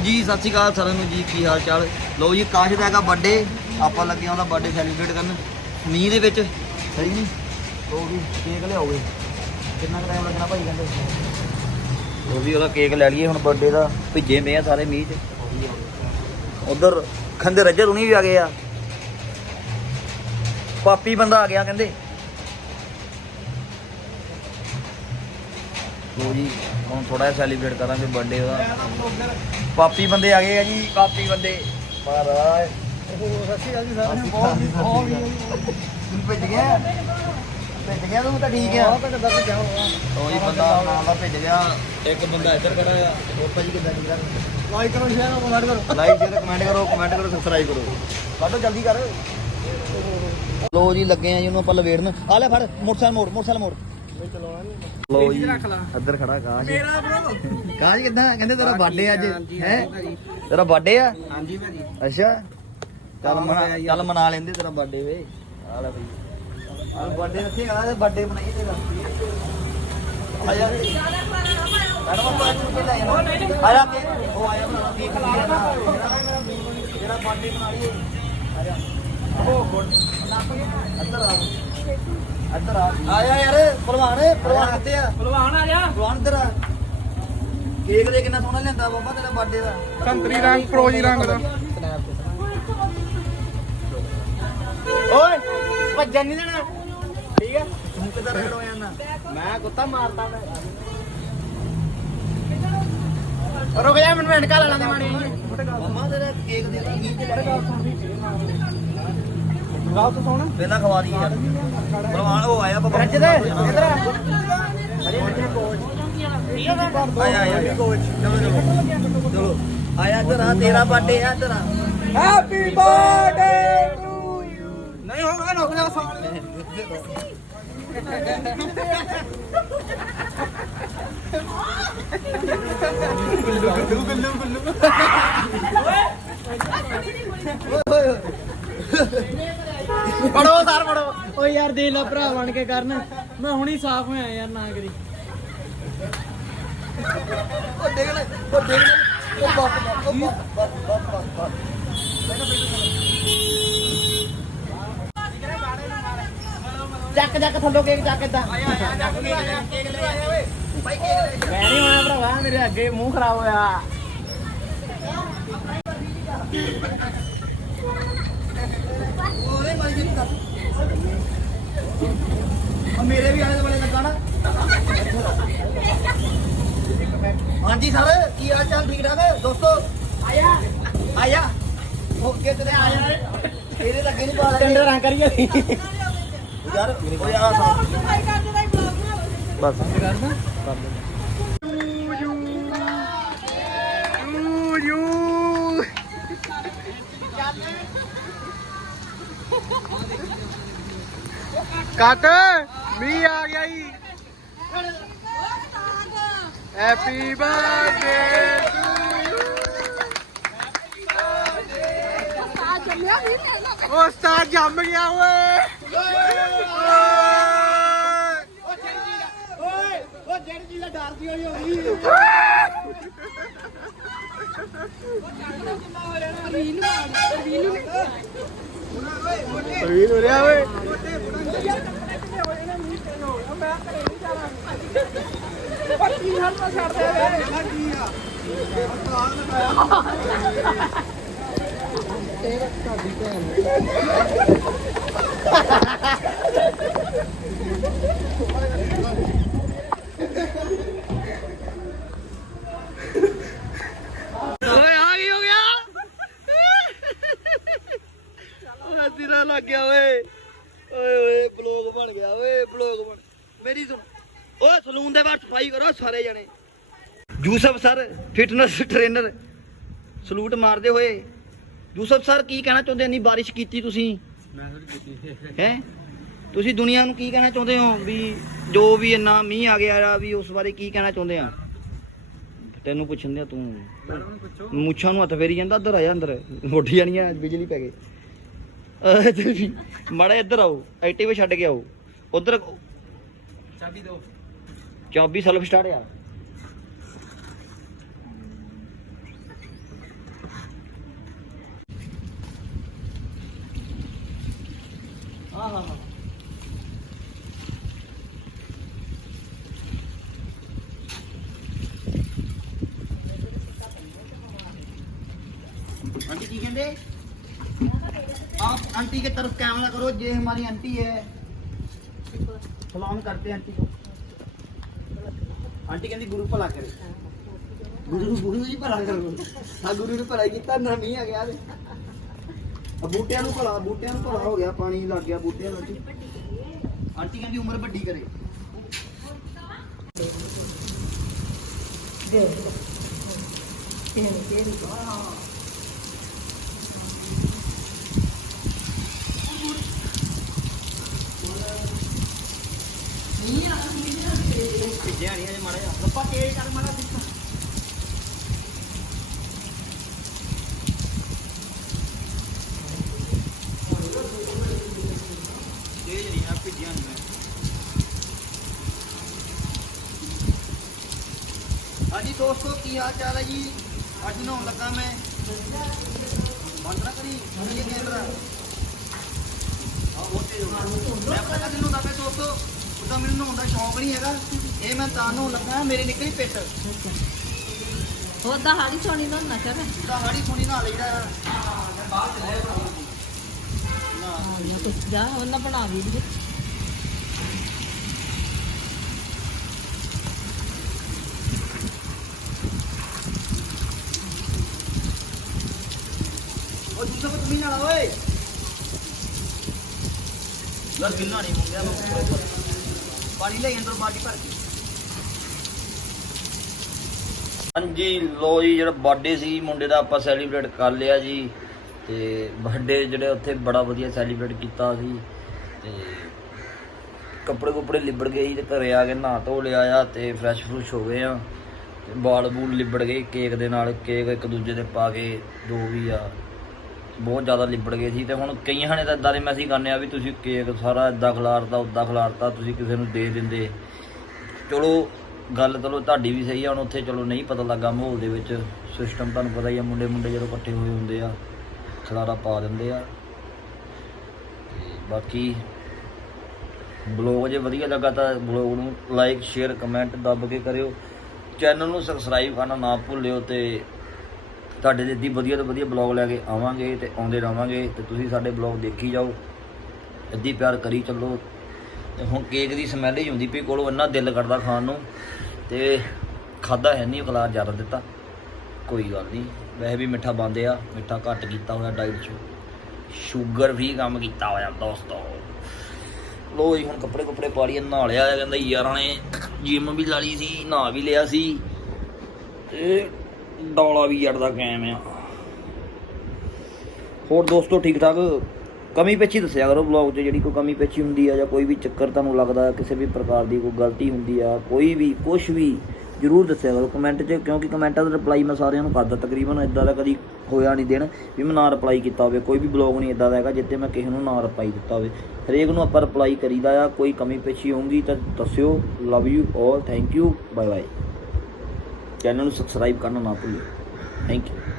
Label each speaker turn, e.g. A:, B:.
A: ਜੀ, ਸਤਿ ਸ਼੍ਰੀ ਅਕਾਲ ਸਾਰਿਆਂ ਨੂੰ ਜੀ, ਕੀ ਹਾਲ ਚਾਲ? ਲੋ ਜੀ, ਕਾਸ਼ ਦਾ ਹੈਗਾ ਬਰਥਡੇ ਆਪਾਂ ਲੱਗੇ ਆ ਉਹਦਾ ਬਰਥਡੇ ਸੈਲੀਬ੍ਰੇਟ ਕਰਨ। ਮੀਂਹ ਦੇ ਵਿੱਚ, ਸਹੀ ਨਹੀਂ ਲੋ ਵੀ ਕੇਕ ਲਿਆਓਗੇ ਕਿੰਨਾ ਟਾਈਮ ਲੱਗਣਾ ਭਾਈ ਕਹਿੰਦੇ? ਉਹ ਵੀ ਉਹਦਾ ਕੇਕ ਲੈ ਲਈਏ ਹੁਣ ਬਰਥਡੇ ਦਾ। ਭਿੱਜੇ ਪਏ ਆ ਸਾਰੇ ਮੀਂਹ 'ਚ। ਉਧਰ ਖੰਦੇ ਰੱਜਰ ਹੁਣੀ ਵੀ ਆ ਗਏ ਆ। ਪਾਪੀ ਬੰਦਾ ਆ ਗਿਆ ਕਹਿੰਦੇ। ਲੋ ਜੀ ਹੁਣ ਥੋੜਾ ਜਿਹਾ ਸੈਲੀਬ੍ਰੇਟ ਕਰਾਂਗੇ ਬਰਥਡੇ ਦਾ ਪਾਪੀ ਬੰਦੇ ਆ ਗਏ ਆ ਜੀ ਪਾਪੀ ਬੰਦੇ। ਮਹਾਰਾਜ।
B: ਸੱਚੀ ਗੱਲ ਜੀ ਸਾਰਿਆਂ ਨੂੰ ਬਹੁਤ ਬਹੁਤ
A: ਤੂੰ ਭੇਜ ਗਿਆ ਭੇਜ ਗਿਆ ਤੂੰ ਤਾਂ ਠੀਕ ਆ।
B: ਬਹੁਤ ਤੱਕ ਦੱਸ ਗਿਆ ਹੋਗਾ
A: ਲੋ ਜੀ ਬੰਦਾ ਨਾਲ ਦਾ ਭੇਜ ਗਿਆ। ਇੱਕ ਬੰਦਾ ਇੱਧਰ ਖੜਾ ਆ। ਹੋਰ ਭਾਜੀ ਕਿੱਦਾਂ ਠੀਕ ਆ
B: ਲਾਈਕ ਕਰੋ ਸ਼ੇਅਰ ਕਰੋ ਕਮੈਂਟ ਕਰੋ।
A: ਲਾਈਕ ਸ਼ੇਅਰ ਕਮੈਂਟ ਕਰੋ ਕਮੈਂਟ ਕਰੋ ਸਬਸਕ੍ਰਾਈਬ ਕਰੋ। ਕੱਢੋ ਜਲਦੀ ਕਰ। ਲੋ ਜੀ ਲੱਗੇ ਆ ਜੀ ਉਹਨੂੰ ਆਪਾਂ ਲਵੇੜਨ। ਆ ਲੈ ਫੜ ਮੋਟਰਸਾਈਕਲ ਮੋੜ ਮੋਟਰਸਾਈਕਲ ਮੋੜ। ਲੋ। ਜੀ ਇੱਧਰ ਖੜਾ ਕਾਸ਼
B: ਮੇਰਾ ਬ్రో
A: ਕਾਸ਼ ਕਿੱਦਾਂ? ਕਹਿੰਦੇ ਤੇਰਾ ਬਰਥਡੇ ਅੱਜ। ਹੈ। ਤੇਰਾ ਬਰਥਡੇ ਆ?
B: ਹਾਂਜੀ ਭਾਜੀ।
A: ਅੱਛਾ। ਚੱਲ ਮਨਾ ਚੱਲ ਮਨਾ ਲੈਂਦੇ ਤੇਰਾ ਬਰਥਡੇ ਵੇ। ਆ ਲੈ ਬਈ। ਆ ਬਰਥਡੇ ਰੱਖੇ ਗਾ ਤੇ ਬਰਥਡੇ ਮਨਾਈਏ ਤੇਰਾ। ਆ ਜਾ। ਮੈਡਮ ਆਪਾਂ ਨੂੰ ਕਿੱਦਾਂ ਆਇਆ ਆ ਜਾ ਕੇ ਉਹ ਆਇਆ ਬਣਾ ਕੇਕ ਲਿਆ ਨਾ ਤੇਰਾ ਬਰਥਡੇ ਮਨਾ ਲਈਏ। ਆ ਜਾ। ਉਹ ਗੁੱਡ। ਅੰਦਰ ਆ। ਅੰਦਰ ਆ। ਆਇਆ ਯਾਰ। ਪਹਿਲਵਾਨ ਪਹਿਲਵਾਨ ਕਿੱਥੇ ਆ?
B: ਭਲਵਾਨ ਆ ਜਾ।
A: ਪਹਿਲਵਾਨ ਤੇਰਾ ਕੇਕ ਦੇ ਕਿੰਨਾ ਸੋਹਣਾ ਲੈਂਦਾ ਬਾਬਾ ਤੇਰਾ ਬਰਥਡੇ ਦਾ।
B: ਸੰਤਰੀ ਰੰਗ ਫਰੋਜੀ ਰੰਗ ਦਾ। ਓਏ ਭੱਜਣ ਨਹੀਂ ਦੇਣਾ। ਠੀਕ ਹੈ
A: ਤੂੰ ਕਿੱਦਾਂ ਰਗੜ ਹੋ ਜਾਂਦਾ
B: ਮੈਂ ਕੁੱਤਾ ਮਾਰਦਾ ਮੈਂ। ਰੁਕ ਜਾ ਮੈਨੂੰ ਐਨਕਾ ਲਾ ਲੈਂਦੇ ਮਾੜੀ
A: ਮਮਾ ਤੇਰਾ ਕੇਕ ਦੇ ਦੇ ਕੀ ਤੇ
B: ਗੱਲ ਤਾਂ ਸੁਣ।
A: ਪਹਿਲਾਂ ਖਵਾ ਦੀ ਯਾਰ ਪ੍ਰਵਾਨ ਉਹ ਆਇਆ ਬਾਬਾ
B: ਰੱਜ ਦੇ ਇਧਰ
A: ਆਇਆ ਆਇਆ ਕੋਚ ਚਲੋ ਚਲੋ ਚਲੋ ਆਇਆ ਤੇਰਾ ਤੇਰਾ ਬਰਥਡੇ ਆ ਤੇਰਾ
B: ਹੈਪੀ ਬਰਥਡੇ ਟੂ ਯੂ ਨਹੀਂ ਹੋਗਾ ਨਾ ਹੋਗਾ ਸਾਲ ਪੜੋ ਸਰ ਪੜੋ ਓ ਯਾਰ ਦੇ ਲੈ, ਭਰਾ ਬਣ ਕੇ ਕਰਨ। ਮੈਂ ਹੁਣੀ ਸਾਫ਼ ਹੋਇਆ ਯਾਰ, ਨਾ ਕਰੀ।
A: ਉਹ ਦੇਖ ਲੈ ਉਹ ਦੇਖ ਲੈ ਉਹ ਬੱਪ ਬੱਪ ਬੱਪ ਬੱਪ ਬੱਪ
B: ਚੱਕ ਚੱਕ ਥੱਲੋਂ ਕੇਕ, ਚੱਕ ਇਦਾਂ।
A: ਆਇਆ ਆਇਆ ਜਾ ਕੇ ਆਇਆ ਕੇਕ ਲੈ ਆਇਆ ਓਏ ਭਾਈ ਕੇਕ ਲੈ
B: ਮੈਂ ਨਹੀਂ ਹੋਇਆ ਭਰਾਵਾ, ਮੇਰੇ ਅੱਗੇ ਮੂੰਹ ਖਰਾਬ ਹੋਇਆ।
A: ਉਹਦੇ ਮਾਰੀ ਜੀ ਕਰ ਮੇਰੇ ਵੀ ਆਲੇ ਵਾਲੇ ਲੱਗਾ ਨਾ। ਹਾਂਜੀ ਸਰ ਕੀ ਹਾਲ ਚਾਲ ਠੀਕ ਠਾਕ? ਦੋਸਤੋ?
B: ਆਇਆ।
A: ਆਇਆ। ਉਹ ਕਿਤੇ ਆਇਆ ਇਹਦੇ ਲੱਗੇ ਨਹੀਂ ਪਾ
B: ਟੰਡੇ ਰਾਂ ਕਰੀਏ
A: ਯਾਰ ਉਹ ਯਾਰ ਬਸ।
B: ਕੱਟ ਮੀ ਆ ਗਿਆ ਜੀ। ਹੈਪੀ ਬਰਥਡੇ ਉਹ ਸਟਾਰ ਜੰਮ ਗਿਆ, ਓਏ। ਓਏ, ਉਹ ਜਿਹੜੀ ਚੀਜ਼ ਦਾ ਡਰਦੀ ਹੋਈ ਹੋਗੀ ਰੀਲ ਹੋ ਰਿਹਾ ਓਏ। ਓਏ ਆ ਕੀ ਹੋ ਗਿਆ ਓਏ ਸਿਰਾ ਲੱਗ ਗਿਆ ਓਏ ਓਏ ਓਏ ਬਲੌਗ ਬਣ ਗਿਆ ਓਏ ਬਲੌਗ ਬਣ। ਮੇਰੀ ਸੁਣ। ਓਏ ਸਲੂਨ ਦੇ ਬਾਹਰ ਸਫ਼ਾਈ ਕਰੋ ਸਾਰੇ ਜਣੇ। Yusuf sir fitness trainer salute ਮਾਰਦੇ ਹੋਏ। ਯੂਸਫ ਸਰ ਕੀ ਕਹਿਣਾ ਚਾਹੁੰਦੇ? ਇੰਨੀ ਬਾਰਿਸ਼ ਕੀਤੀ ਤੁਸੀਂ? ਹੈ? ਤੁਸੀਂ ਦੁਨੀਆ ਨੂੰ ਕੀ ਕਹਿਣਾ ਚਾਹੁੰਦੇ ਹੋ? ਵੀ ਜੋ ਵੀ ਇੰਨਾ ਮੀਂਹ ਆ ਗਿਆ ਆ ਵੀ ਉਸ ਬਾਰੇ ਕੀ ਕਹਿਣਾ ਚਾਹੁੰਦੇ ਆ? ਤੈਨੂੰ ਪੁੱਛਣ ਆ ਤੂੰ। ਮੁੱਛਾਂ ਨੂੰ ਹੱਥ ਫੇਰੀ ਜਾਂਦਾ ਇੱਧਰ ਆ ਜਾ ਅੰਦਰ। ਮੋਢੀ ਜਾਣੀਆਂ ਬਿਜਲੀ ਪੈ ਗਈ। ਮਾੜਾ ਇੱਧਰ ਆਓ ਐਕਟਿਵ ਛੱਡ ਕੇ ਆਓ। ਉਧਰ ਚਾਬੀ ਦੋ
A: ਚਾਬੀ ਸੈਲਫ ਸਟਾਰਟ ਆ ਹਾਂ ਹਾਂ ਹਾਂ आंटी जी कहते आप आंटी की तरफ कैमरा करो ये हमारी आंटी है सलाम करते हैं आंटी को ਆਂਟੀ ਕਹਿੰਦੀ ਗੁਰੂ ਭਲਾ ਕਰੇ ਗੁਰੂ ਗੁਰੂ ਜੀ ਭਲਾ ਕਰੂ ਆ ਗੁਰੂ ਨੇ ਭਲਾ ਕੀਤਾ ਨਾ ਮੀਂਹ ਆ ਗਿਆ ਤੇ ਆ ਬੂਟਿਆਂ ਨੂੰ ਭਲਾ ਬੂਟਿਆਂ ਨੂੰ ਭਲਾ ਹੋ ਗਿਆ ਪਾਣੀ ਲੱਗ ਗਿਆ ਬੂਟਿਆਂ ਨੂੰ ਆਂਟੀ ਕਹਿੰਦੀ ਉਮਰ ਵੱਡੀ ਕਰੇ ਭਿੱਜਿਆ ਨਹੀਂ ਅਜੇ ਮਾੜਾ ਜਿਹਾ। ਲੱਪਾ ਤੇਜ਼ ਕਰ ਮਾੜਾ ਸਿੱਖਾ ਤੇਜ਼ ਨਹੀਂ ਆ ਭੇਜਿਆ ਨਹੀਂ ਮੈਂ ਹਾਂਜੀ ਦੋਸਤੋ, ਕੀ ਹਾਲ ਚਾਲ ਹੈ ਜੀ? ਅੱਜ ਨਹਾਉਣ ਲੱਗਾ ਮੈਂ। ਬੰਦ ਨਾ ਕਰੀ ਇਹ ਕੈਮਰਾ ਆ ਉਹ ਤੇ ਮੈਂ ਪਤਾ ਕਦ ਨੂੰ ਦੋਸਤੋ? ਉਹਦਾ ਮੈਨੂੰ ਨਹਾਉਣ ਦਾ ਸ਼ੌਂਕ ਨਹੀਂ ਹੈਗਾ। ਇਹ ਮੈਂ ਤਾਂ ਨਹਾਉਣ ਲੱਗਾ ਮੇਰੇ ਨਿਕਲੀ ਪਿੱਟ
C: ਉਹਦਾ ਹਾੜੀ ਸੋਣੀ ਨਾ ਨਾ ਕਰ
A: ਉਹਦਾ ਹਾੜੀ ਸੋਣੀ ਨਾਲ ਲਈਦਾ। ਬਾਹਰ ਚੱਲੇ ਨਾ
C: ਤੂੰ ਜਾ ਉਹਨਾਂ ਬਣਾ ਵੀਡੀਓ
A: ਉਹ ਦੂਸਰਾ ਪਰ ਤੁਮੀ ਨਾਲ ਓਏ। ਯਾਰ ਗਿੱਲਾ ਨਹੀਂ ਮੁੰਡਿਆ ਮੈਂ ਪਾਣੀ ਲੈ ਅੰਦਰ ਬਾਟੀ ਭਰ ਕੇ। ਹਾਂਜੀ ਲੋ ਜੀ, ਜਿਹੜਾ ਬਰਥਡੇ ਸੀ, ਮੁੰਡੇ ਦਾ ਆਪਾਂ ਸੈਲੀਬ੍ਰੇਟ ਕਰ ਲਿਆ ਜੀ। ਤੇ ਬਰਥਡੇ ਜਿਹੜੇ ਉੱਥੇ ਬੜਾ ਵਧੀਆ ਸੈਲੀਬ੍ਰੇਟ ਕੀਤਾ ਸੀ। ਤੇ ਕੱਪੜੇ ਕੁਪੜੇ ਲਿਬੜ ਗਏ ਜੀ ਤੇ ਘਰੇ ਆ ਕੇ ਨਹਾ ਧੋ ਲਿਆ ਆ ਤੇ ਫਰੈਸ਼ ਫਰੂਸ਼ ਹੋ ਗਏ ਆ। ਤੇ ਬਾਲ ਬੂਲ ਲਿਬੜ ਗਏ ਕੇਕ ਦੇ ਨਾਲ ਕੇਕ ਇੱਕ ਦੂਜੇ ਦੇ ਪਾ ਕੇ ਦੋ ਵੀ ਆ। ਬਹੁਤ ਜ਼ਿਆਦਾ ਲਿਬੜ ਗਏ ਸੀ ਤੇ ਹੁਣ ਕਈਆਂ ਨੇ ਤਾਂ ਇਦਾਂ ਦੇ ਮੈਸੇਜ ਕਰਨੇ ਆ ਵੀ ਤੁਸੀਂ ਕੇਕ ਸਾਰਾ ਇਦਾਂ ਖਿਲਾਰਤਾ, ਉਦਾਂ ਖਿਲਾਰਤਾ, ਤੁਸੀਂ ਕਿਸੇ ਨੂੰ ਦੇ ਦਿੰਦੇ। ਚਲੋ, ਗੱਲ ਚਲੋ ਤੁਹਾਡੀ ਵੀ ਸਹੀ ਆ, ਹੁਣ ਉੱਥੇ ਚਲੋ ਨਹੀਂ ਪਤਾ ਲੱਗਾ ਮਾਹੌਲ ਦੇ ਵਿੱਚ। ਸਿਸਟਮ ਤੁਹਾਨੂੰ ਪਤਾ ਹੀ ਆ ਮੁੰਡੇ ਮੁੰਡੇ ਜਦੋਂ ਇਕੱਠੇ ਹੋਏ ਹੁੰਦੇ ਆ, ਖਿਲਾਰਾ ਪਾ ਦਿੰਦੇ ਆ। ਬਾਕੀ ਬਲੌਗ ਜੇ ਵਧੀਆ ਲੱਗਾ ਤਾਂ ਬਲੌਗ ਨੂੰ ਲਾਈਕ ਸ਼ੇਅਰ ਕਮੈਂਟ ਦੱਬ ਕੇ ਕਰਿਓ। ਚੈਨਲ ਨੂੰ ਸਬਸਕ੍ਰਾਈਬ ਕਰਨਾ ਨਾ ਭੁੱਲਿਓ ਤੇ ਤੁਹਾਡੇ ਲਈ ਇੱਦੀ ਵਧੀਆ ਤੋਂ ਵਧੀਆ ਬਲੌਗ ਲੈ ਕੇ ਆਵਾਂਗੇ ਤੇ ਆਉਂਦੇ ਰਹਾਂਗੇ ਤੇ ਤੁਸੀਂ ਸਾਡੇ ਬਲੌਗ ਦੇਖੀ ਜਾਓ। ਅੱਧੀ ਪਿਆਰ ਕਰੀ ਚੱਲੋ। ਤੇ ਹੁਣ ਕੇਕ ਦੀ ਸਮੈਲ ਹੀ ਹੁੰਦੀ ਪਈ ਕੋਲੋਂ, ਇੰਨਾ ਦਿਲ ਕਰਦਾ ਖਾਣ ਨੂੰ। ਤੇ ਖਾਦਾ ਹੈ ਨਹੀਂ ਖਲਾਰ ਜ਼ਿਆਦਾ ਦਿੱਤਾ। ਕੋਈ ਗੱਲ ਨਹੀਂ। ਵੈਸੇ ਵੀ ਮਿੱਠਾ ਬੰਦ ਆ, ਮਿੱਠਾ ਘੱਟ ਕੀਤਾ ਹੋਇਆ ਡਾਈਟ 'ਚ। ਸ਼ੂਗਰ ਵੀ ਕੰਮ ਕੀਤਾ ਹੋਇਆ ਦੋਸਤੋ। ਲੋ ਜੀ, ਹੁਣ ਕੱਪੜੇ ਕੁਪੜੇ ਪਾ ਲਈਏ, ਨਹਾ ਲਿਆ, ਕਹਿੰਦਾ ਯਾਰਾਂ ਨੇ ਜਿਮ ਵੀ ਲਾ ਲਈ ਸੀ, ਨਹਾ ਵੀ ਲਿਆ ਸੀ। ਤੇ ਡੌਲਾ ਵੀ ਜੜਦਾ ਕਾਇਮ ਆ। ਹੋਰ ਦੋਸਤੋ ਠੀਕ ਠਾਕ ਕਮੀ ਪੇਚੀ ਦੱਸਿਆ ਕਰੋ ਬਲੌਗ 'ਚ, ਜਿਹੜੀ ਕੋਈ ਕਮੀ ਪੇਚੀ ਹੁੰਦੀ ਆ ਜਾਂ ਕੋਈ ਵੀ ਚੱਕਰ ਤੁਹਾਨੂੰ ਲੱਗਦਾ, ਕਿਸੇ ਵੀ ਪ੍ਰਕਾਰ ਦੀ ਕੋਈ ਗਲਤੀ ਹੁੰਦੀ ਆ, ਕੋਈ ਵੀ ਕੁਝ ਵੀ, ਜਰੂਰ ਦੱਸਿਆ ਕਰੋ ਕਮੈਂਟ 'ਚ, ਕਿਉਂਕਿ ਕਮੈਂਟਾਂ ਦਾ ਰਿਪਲਾਈ ਮੈਂ ਸਾਰਿਆਂ ਨੂੰ ਕਰਦਾ, ਤਕਰੀਬਨ ਇਦਾਂ ਦਾ ਕਦੀ ਹੋਇਆ ਨਹੀਂ ਦੇਣ ਵੀ ਮੈਂ ਨਾ ਰਿਪਲਾਈ ਕੀਤਾ ਹੋਵੇ, ਕੋਈ ਵੀ ਬਲੌਗ ਨਹੀਂ ਇਦਾਂ ਦਾ ਹੈਗਾ ਜਿੱਤੇ ਮੈਂ ਕਿਸੇ ਨੂੰ ਨਾ ਰਿਪਲਾਈ ਦਿੱਤਾ ਹੋਵੇ। ਹਰੇਕ ਨੂੰ ਆਪਾਂ ਰਿਪਲਾਈ ਕਰੀਦਾ ਆ, ਕੋਈ ਕਮੀ ਪੇਚੀ ਹੋਊਗੀ ਤਾਂ ਦੱਸਿਓ love you all thank you bye bye channel ਨੂੰ ਸਬਸਕ੍ਰਾਈਬ ਕਰਨਾ ਨਾ ਭੁੱਲਿਓ। Thank you